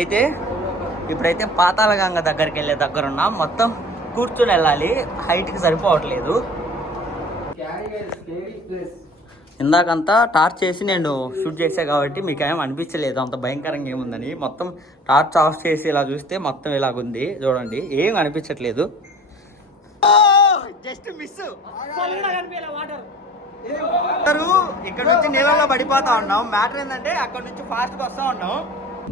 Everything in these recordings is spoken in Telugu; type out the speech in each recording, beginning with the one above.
అయితే ఇప్పుడైతే పాతాళగంగ దగ్గరికి వెళ్ళే దగ్గర ఉన్నాం. మొత్తం కూర్చుని వెళ్ళాలి, హైట్కి సరిపోవట్లేదు. ఇందాకంతా టార్చ్ చేసి నేను షూట్ చేసా కాబట్టి మీకు ఏం అనిపించలేదు అంత భయంకరంగా ఏముందని. మొత్తం టార్చ్ ఆఫ్ చేసి ఇలా చూస్తే మొత్తం ఇలాగుంది చూడండి, ఏం అనిపించట్లేదు. Just miss. ఇక్కడ నుంచి నీళ్ళలో పడిపోతా ఉన్నాం. మ్యాటర్ ఏంటంటే అక్కడ నుంచి ఫాస్ట్గా వస్తూ ఉన్నాం.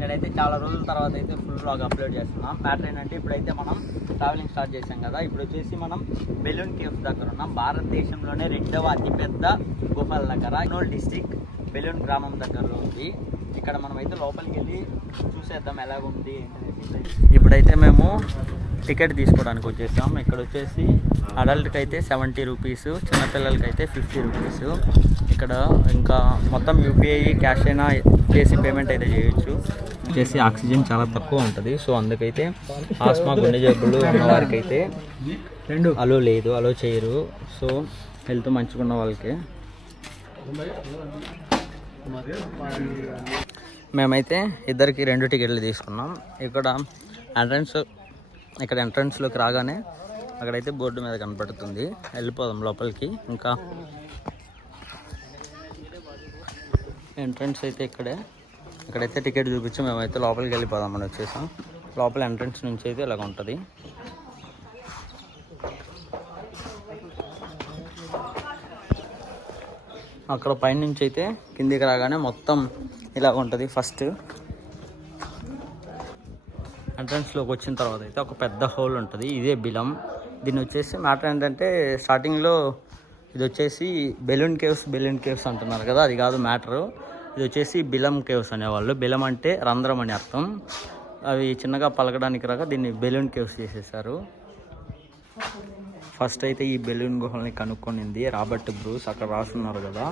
నేనైతే చాలా రోజుల తర్వాత అయితే ఫుల్ వ్లాగ్ అప్లోడ్ చేస్తున్నాం. మ్యాటర్ ఏంటంటే ఇప్పుడైతే మనం ట్రావెలింగ్ స్టార్ట్ చేసాం కదా. ఇప్పుడు వచ్చేసి మనం బెలూన్ కేవ్స్ దగ్గర ఉన్నాం. భారతదేశంలోనే 2వ అతిపెద్ద గుహల దగ్గర కర్నూలు డిస్టిక్ బెలూన్ గ్రామం దగ్గరలో ఉంది. ఇక్కడ మనం అయితే లోపలికి వెళ్ళి చూసేద్దాం ఎలాగుంది ఏంటనేసి. ఇప్పుడైతే మేము టికెట్ తీసుకోవడానికి వచ్చేసాం. ఇక్కడ వచ్చేసి అడల్ట్కి అయితే 70 రూపీస్, చిన్నపిల్లలకి అయితే 50 రూపీస్. ఇక్కడ ఇంకా మొత్తం యూపీఐ క్యాష్ అయినా చేసి పేమెంట్ అయితే చేయొచ్చు. వచ్చేసి ఆక్సిజన్ చాలా తక్కువ ఉంటుంది. సో అందుకైతే ఆస్మా, గుండె జబ్బులు ఉన్న వారికి అయితే అలో లేదు, అలో చేయరు. సో హెల్త్ మంచిగా ఉన్న వాళ్ళకి. మేమైతే ఇద్దరికి 2 టికెట్లు తీసుకున్నాం. ఇక్కడ ఎంట్రన్స్లోకి రాగానే అక్కడైతే బోర్డు మీద కనపడుతుంది. వెళ్ళిపోదాం లోపలికి. ఇంకా ఎంట్రన్స్ అయితే ఇక్కడైతే టికెట్ చూపించి మేమైతే లోపలికి వెళ్ళిపోదాం అని వచ్చేసాం. లోపల ఎంట్రన్స్ నుంచి అయితే ఇలాగ ఉంటుంది. అక్కడ పైనుంచి అయితే కిందికి రాగానే మొత్తం ఇలాగ ఉంటుంది. ఫస్ట్ ఎంట్రన్స్లోకి వచ్చిన తర్వాత అయితే ఒక పెద్ద హోల్ ఉంటుంది. ఇదే బిలం. దీన్ని వచ్చేసి మ్యాటర్ ఏంటంటే స్టార్టింగ్లో ఇది వచ్చేసి బెలూన్ కేవ్స్ అంటున్నారు కదా, అది కాదు మ్యాటరు. ఇది వచ్చేసి బిలం కేవ్స్ అనేవాళ్ళు. బిలం అంటే రంధ్రం అని అర్థం. అవి చిన్నగా పలకడానికి రాక దీన్ని బెలూన్ కేవ్స్ చేసేసారు. ఫస్ట్ అయితే ఈ బెలూన్ గుహల్ని కనుక్కొనింది రాబర్ట్ బ్రూస్. అక్కడ రాసున్నారు కదా,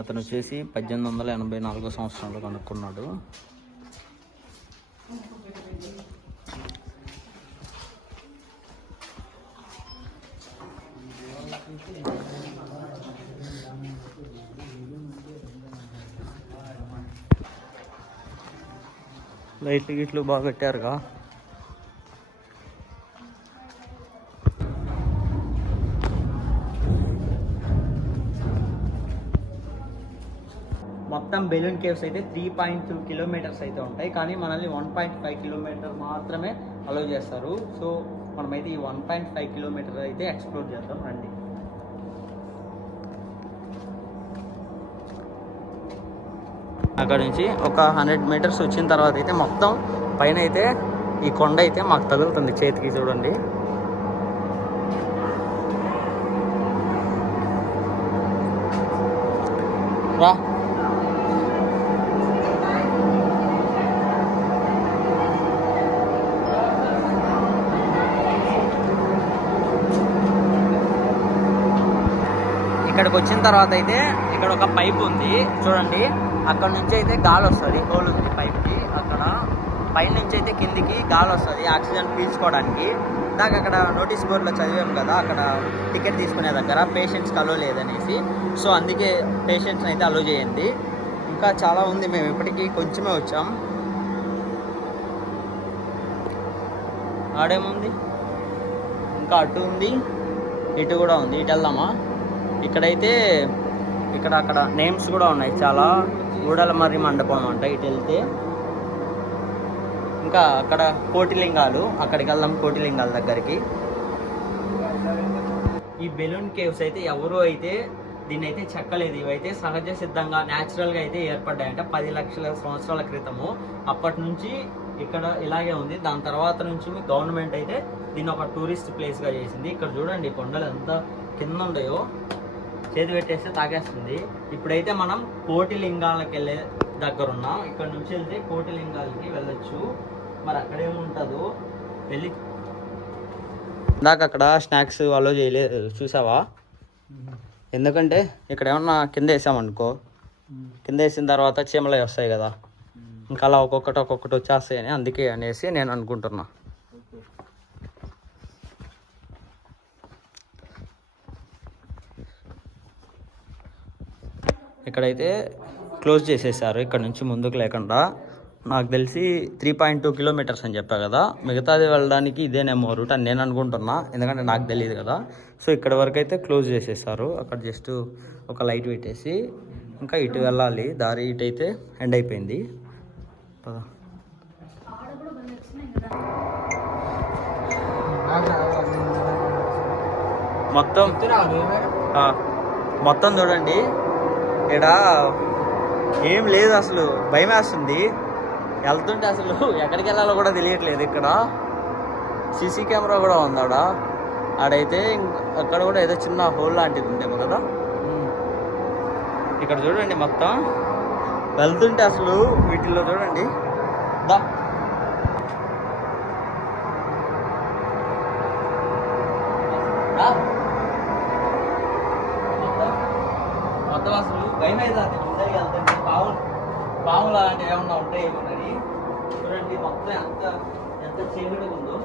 అతను వచ్చేసి 1884 సంవత్సరంలో కనుక్కున్నాడు. లైట్లు గిట్లు బాగా పెట్టారుగా. మొత్తం బెలూన్ కేవ్స్ అయితే 3.2 కిలోమీటర్స్ అయితే ఉంటాయి. కానీ మనల్ని 1.5 కిలోమీటర్ మాత్రమే అలో చేస్తారు. సో మనమైతే ఈ 1.5 కిలోమీటర్ అయితే ఎక్స్ప్లోర్ చేద్దాం రండి. అక్కడ నుంచి ఒక 100 మీటర్స్ వచ్చిన తర్వాత అయితే మొత్తం పైన అయితే ఈ కొండ అయితే మాకు తగులుతుంది చేతికి. చూడండి, రా. ఇక్కడికి వచ్చిన తర్వాత అయితే ఇక్కడ ఒక పైప్ ఉంది చూడండి. అక్కడ నుంచి అయితే గాలి వస్తుంది. హోల్ ఉంది పైప్కి. అక్కడ పైనుంచి అయితే కిందికి గాలి వస్తుంది ఆక్సిజన్ పీల్చుకోవడానికి. ఇందాక అక్కడ నోటీస్ బోర్డులో చదివాం కదా, అక్కడ టికెట్ తీసుకునే దగ్గర పేషెంట్స్కి అలో లేదనేసి. సో అందుకే పేషెంట్స్ని అయితే అలో చేయండి. ఇంకా చాలా ఉంది, మేము ఇప్పటికీ కొంచెమే వచ్చాం. ఆడేముంది, ఇంకా అటు ఉంది, ఇటు కూడా ఉంది. ఇటు వెళ్దామా? ఇక్కడైతే అక్కడ నేమ్స్ కూడా ఉన్నాయి చాలా. గూడలమర్రి మండపం అంట ఇటు వెళ్తే. ఇంకా అక్కడ కోటిలింగాలు, అక్కడికి వెళ్దాం కోటిలింగాల దగ్గరికి. ఈ బెలూన్ కేవ్స్ అయితే ఎవరు అయితే దీన్ని అయితే చెక్కలేదు. ఇవైతే సహజ సిద్ధంగా న్యాచురల్గా అయితే ఏర్పడ్డాయంట 10 లక్షల సంవత్సరాల క్రితము. అప్పటి నుంచి ఇక్కడ ఇలాగే ఉంది. దాని తర్వాత నుంచి గవర్నమెంట్ అయితే దీన్ని ఒక టూరిస్ట్ ప్లేస్గా చేసింది. ఇక్కడ చూడండి కొండలు ఎంత కింద ఉన్నాయో, చేతి పెట్టేస్తే తాగేస్తుంది. ఇప్పుడైతే మనం కోటిలింగాలకి వెళ్ళే దగ్గర ఉన్నాం. ఇక్కడ నుంచి వెళ్తే కోటిలింగాలకి వెళ్ళొచ్చు. మరి అక్కడేముంటుందో వెళ్ళి. ఇందాక అక్కడ స్నాక్స్ అలో చేయలేదు చూసావా? ఎందుకంటే ఇక్కడ ఏమన్నా కింద వేసామనుకో, కింద వేసిన తర్వాత చీమలు వస్తాయి కదా, ఇంకా అలా ఒక్కొక్కటి వచ్చేస్తాయని అందుకే అనేసి నేను అనుకుంటున్నా. ఇక్కడైతే క్లోజ్ చేసేసారు. ఇక్కడ నుంచి ముందుకు లేకుండా నాకు తెలిసి 3.2 కిలోమీటర్స్ అని చెప్పా కదా, మిగతాది వెళ్ళడానికి ఇదేనేమో రూట్ అని నేను అనుకుంటున్నా, ఎందుకంటే నాకు తెలియదు కదా. సో ఇక్కడ వరకు అయితే క్లోజ్ చేసేసారు. అక్కడ జస్ట్ ఒక లైట్ పెట్టేసి ఇంకా ఇటు వెళ్ళాలి దారి. ఇటు అయితే ఎండ్ అయిపోయింది. పదా మొత్తం చూడండి, ఇక్కడ ఏం లేదు, అసలు భయం వేస్తుంది. వెళ్తుంటే అసలు ఎక్కడికి వెళ్ళాలో కూడా తెలియట్లేదు. ఇక్కడ సీసీ కెమెరా కూడా ఉంది ఆడైతే. అక్కడ కూడా ఏదో చిన్న హోల్ లాంటిది ఉండేమో కదా. ఇక్కడ చూడండి మొత్తం వెళ్తుంటే అసలు వీటిల్లో చూడండి. మొత్తం అసలు భయం అవుతుంది ముందరికి వెళ్తుంటే. పాములు అలాంటివి ఏమన్నా ఉంటాయేమోనని. చూడండి మొత్తం ఎంత చీకటిగా ఉందో.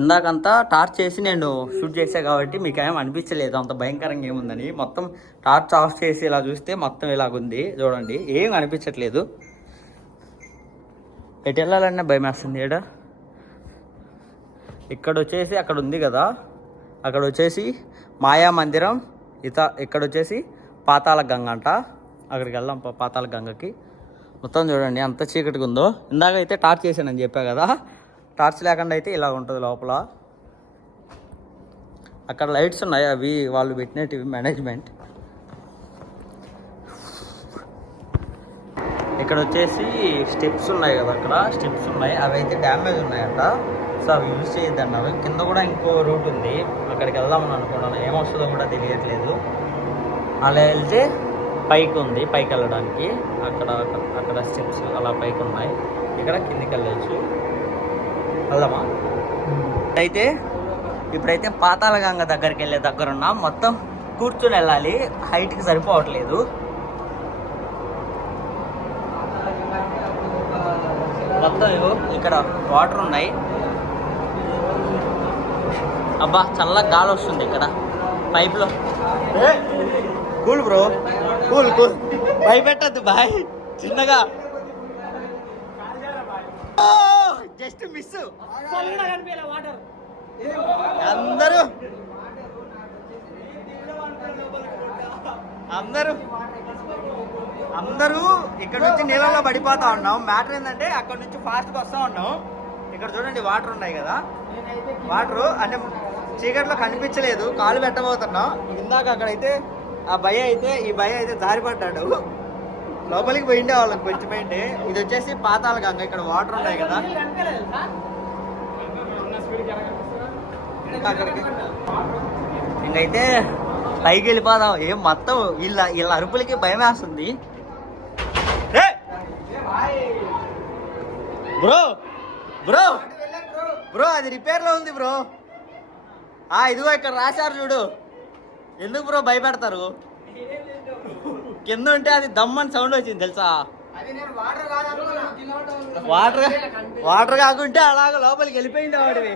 ఇందాకంతా టార్చ్ చేసి నేను షూట్ చేసా కాబట్టి మీకు ఏం అనిపించలేదు అంత భయంకరంగా ఏముందని. మొత్తం టార్చ్ ఆఫ్ చేసి ఇలా చూస్తే మొత్తం ఇలాగుంది చూడండి, ఏం అనిపించట్లేదు. ఎటు వెళ్ళాలన్నా భయం వేస్తుంది. ఇక్కడ వచ్చేసి అక్కడ ఉంది కదా, అక్కడ వచ్చేసి మాయా మందిరం. ఇక్కడ వచ్చేసి పాతాళ గంగ అంట. అక్కడికి వెళ్దాం పాతాళ గంగకి. మొత్తం చూడండి అంత చీకటిగా ఉందో. ఇందాక అయితే టార్చ్ చేశానని చెప్పా కదా, టార్చ్ లేకుండా అయితే ఇలా ఉంటుంది లోపల. అక్కడ లైట్స్ ఉన్నాయి, అవి వాళ్ళు పెట్టినవి మేనేజ్మెంట్. ఇక్కడ వచ్చేసి స్టెప్స్ ఉన్నాయి కదా, అక్కడ స్టెప్స్ ఉన్నాయి, అవి అయితే డ్యామేజ్ ఉన్నాయంట. సో అవి యూజ్ చేయొద్దండి. అవి కింద కూడా ఇంకో రూట్ ఉంది, అక్కడికి వెళ్దామని అనుకున్నాను. ఏమొస్తుందో కూడా తెలియట్లేదు. అలా వెళ్తే పైకి ఉంది, పైకి వెళ్ళడానికి. అక్కడ స్టెప్స్ అలా పైకి ఉన్నాయి. ఇక్కడ కిందికి వెళ్ళచ్చు. వెళ్దామా? అయితే ఇప్పుడైతే పాతాళ గంగ దగ్గరికి వెళ్ళే దగ్గర ఉన్నాం. మొత్తం కూర్చొని వెళ్ళాలి, హైట్కి సరిపోవట్లేదు. మొత్తం ఇక్కడ వాటర్ ఉన్నాయి. అబ్బా చల్లగా గాలి వస్తుంది ఇక్కడ పైప్లో. కూల్ బ్రో, కూల్ కూల్, భయపెట్టద్దు బాయ్, చిన్నగా. Just miss. అందరూ ఇక్కడ నుంచి నీళ్ళలో పడిపోతా ఉన్నాం. మ్యాటర్ ఏంటంటే అక్కడ నుంచి ఫాస్ట్గా వస్తూ ఉన్నాం. ఇక్కడ చూడండి వాటర్ ఉన్నాయి కదా, వాటర్ అంటే చీకట్లో కనిపించలేదు, కాలు పెట్టబోతున్నాం. ఇందాక అక్కడైతే ఈ భయ అయితే జారిపడ్డాడు, లోపలికి పోయిండే వాళ్ళకి కొంచెం ఏంటి. ఇది వచ్చేసి పాతాళ గంగ. ఇక్కడ వాటర్ ఉన్నాయి కదా, అక్కడికి ఇంకైతే పైకి వెళ్ళిపోదాం. ఏం మొత్తం వీళ్ళ అరుపులకి భయం వేస్తుంది. బ్రో బ్రో బ్రో అది రిపేర్లో ఉంది బ్రో. ఇదిగో ఇక్కడ రాశారు చూడు. ఎందుకు బ్రో భయపెడతారు? కింద ఉంటే అది దమ్మని సౌండ్ వచ్చింది తెలుసా. వాటర్ కాకుంటే అలాగ లోపలికి వెళ్ళిపోయింది వాడివి.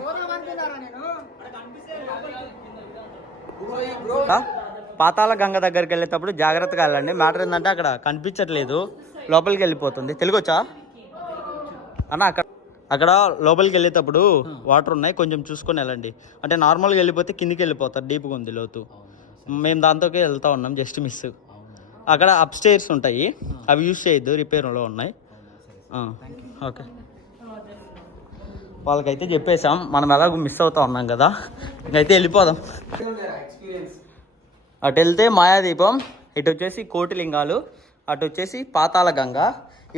పాతాళ గంగ దగ్గరికి వెళ్ళేటప్పుడు జాగ్రత్తగా వెళ్ళండి. మ్యాటర్ ఏంటంటే అక్కడ కనిపించట్లేదు, లోపలికి వెళ్ళిపోతుంది. తెలుగొచ్చా అన్న? అక్కడ లోపలికి వెళ్ళేటప్పుడు వాటర్ ఉన్నాయి, కొంచెం చూసుకొని వెళ్ళండి. అంటే నార్మల్గా వెళ్ళిపోతే కిందికి వెళ్ళిపోతారు, డీప్గా ఉంది లోతు. మేము దాంతోకే వెళ్తా ఉన్నాం, జస్ట్ మిస్. అక్కడ అప్ స్టేర్స్ ఉంటాయి, అవి యూజ్ చేయొద్దు, రిపేర్లో ఉన్నాయి. ఓకే, వాళ్ళకైతే చెప్పేసాం. మనం ఎలాగో మిస్ అవుతా ఉన్నాం కదా, ఇంకైతే వెళ్ళిపోదాం. అటు వెళ్తే మాయాదీపం, ఇటు వచ్చేసి కోటిలింగాలు, అటు వచ్చేసి పాతాళ గంగ.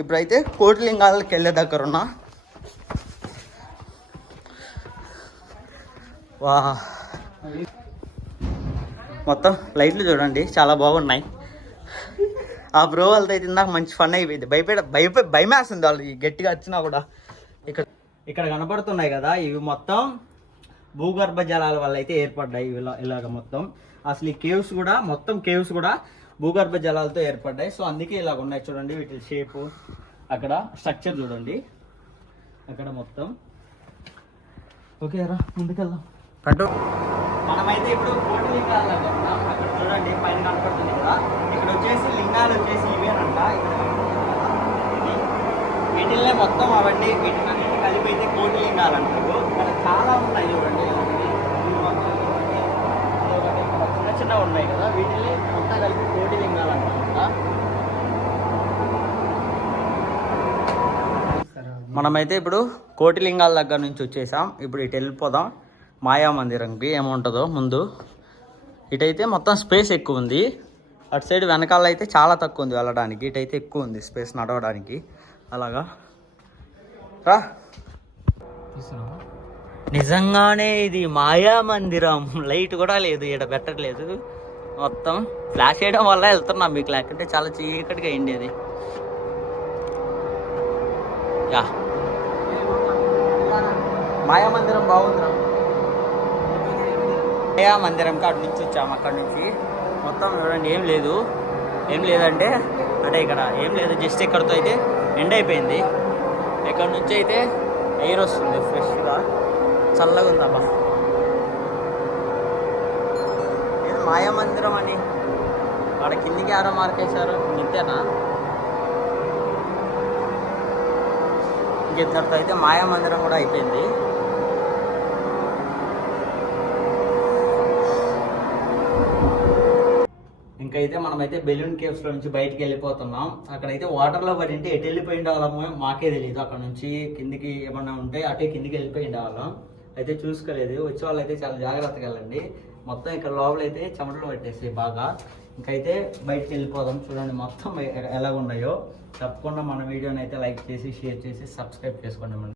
ఇప్పుడైతే కోటిలింగాలకి వెళ్ళే దగ్గర ఉన్నా. వా మొత్తం లైట్లు చూడండి చాలా బాగున్నాయి. ఆ బ్రో వాళ్ళతో అయితే ఇందాక మంచి ఫన్ అయిపోయింది. భయమేస్తుంది వాళ్ళు గట్టిగా వచ్చినా కూడా. ఇక్కడ కనపడుతున్నాయి కదా, ఇవి మొత్తం భూగర్భ జలాల వల్ల అయితే ఏర్పడ్డాయి. ఇలాగ మొత్తం అసలు ఈ కేవ్స్ కూడా భూగర్భ జలాలతో ఏర్పడ్డాయి. సో అందుకే ఇలాగ ఉన్నాయి చూడండి, వీటి షేపు. అక్కడ స్ట్రక్చర్ చూడండి, అక్కడ మొత్తం. ఓకే రా ముందుకెళ్దాం. కట్టు. మనమైతే ఇప్పుడు కోటి లింగాలు దగ్గర ఉన్నాం. అక్కడ చూడండి పైన కనపడుతుంది కదా, ఇక్కడ వచ్చేసి లింగాలు వచ్చేసి ఇవేనంట. ఇక్కడ వీటిల్నే మొత్తం అవన్నీ వీటిని కలిపి అయితే కోటి లింగాలు అంటారు. ఇక్కడ చాలా ఉన్నాయి చూడండి, చిన్న చిన్నగా ఉన్నాయి కదా, వీటిని మొత్తం కలిపి కోటి లింగాలు అంటారు. మనమైతే ఇప్పుడు కోటి లింగాల దగ్గర నుంచి వచ్చేసాం. ఇప్పుడు ఇటు వెళ్ళిపోదాం మాయా మందిరంకి. ఏముంటుందో ముందు ఇటైతే మొత్తం స్పేస్ ఎక్కువ ఉంది, అటు సైడ్ వెనకాల అయితే చాలా తక్కువ ఉంది వెళ్ళడానికి, ఇటైతే ఎక్కువ ఉంది స్పేస్ నడవడానికి. అలాగా రా. నిజంగానే ఇది మాయా మందిరం. లైట్ కూడా లేదు, ఇక్కడ పెట్టట్లేదు, మొత్తం ఫ్లాష్ చేయడం వల్ల వెళ్తున్నాం. మీకు లేకుంటే చాలా చీకటిగా అయింది అది. యా మాయా మందిరం బాగుందిరా. మాయా మందిరం కాడ నుంచి వచ్చాము. అక్కడ నుంచి మొత్తం చూడండి ఏం లేదు, ఏం లేదంటే అంటే ఇక్కడ ఏం లేదు, జస్ట్ ఇక్కడితో అయితే ఎండ్ అయిపోయింది. ఇక్కడ నుంచి అయితే ఎయిర్ వస్తుంది ఫ్రెష్గా, చల్లగా ఉందబ్బా. ఏదో మాయా మందిరం అని అక్కడ కిందికి ఆరో మార్కేశారు, ఇంతేనా? ఇంకెంతటితో అయితే మాయా మందిరం కూడా అయిపోయింది. ఇంకైతే మనమైతే బెలూన్ కేవ్స్ లో నుంచి బయటికి వెళ్ళిపోతున్నాం. అక్కడైతే వాటర్ లో పడింటే ఎటు వెళ్ళిపోయి వాళ్ళము మాకే తెలియదు. అక్కడ నుంచి కిందికి ఏమన్నా ఉంటే అటే కిందికి వెళ్ళిపోయి వాళ్ళం, అయితే చూసుకోలేదు. వచ్చే వాళ్ళు అయితే చాలా జాగ్రత్తగా వెళ్ళండి. మొత్తం ఇక్కడ లోపల అయితే చెమటలు పట్టేసి బాగా. ఇంకైతే బయటికి వెళ్ళిపోదాం. చూడండి మొత్తం ఎలాగున్నాయో. తప్పకుండా మన వీడియోని అయితే లైక్ చేసి షేర్ చేసి సబ్స్క్రైబ్ చేసుకోండి.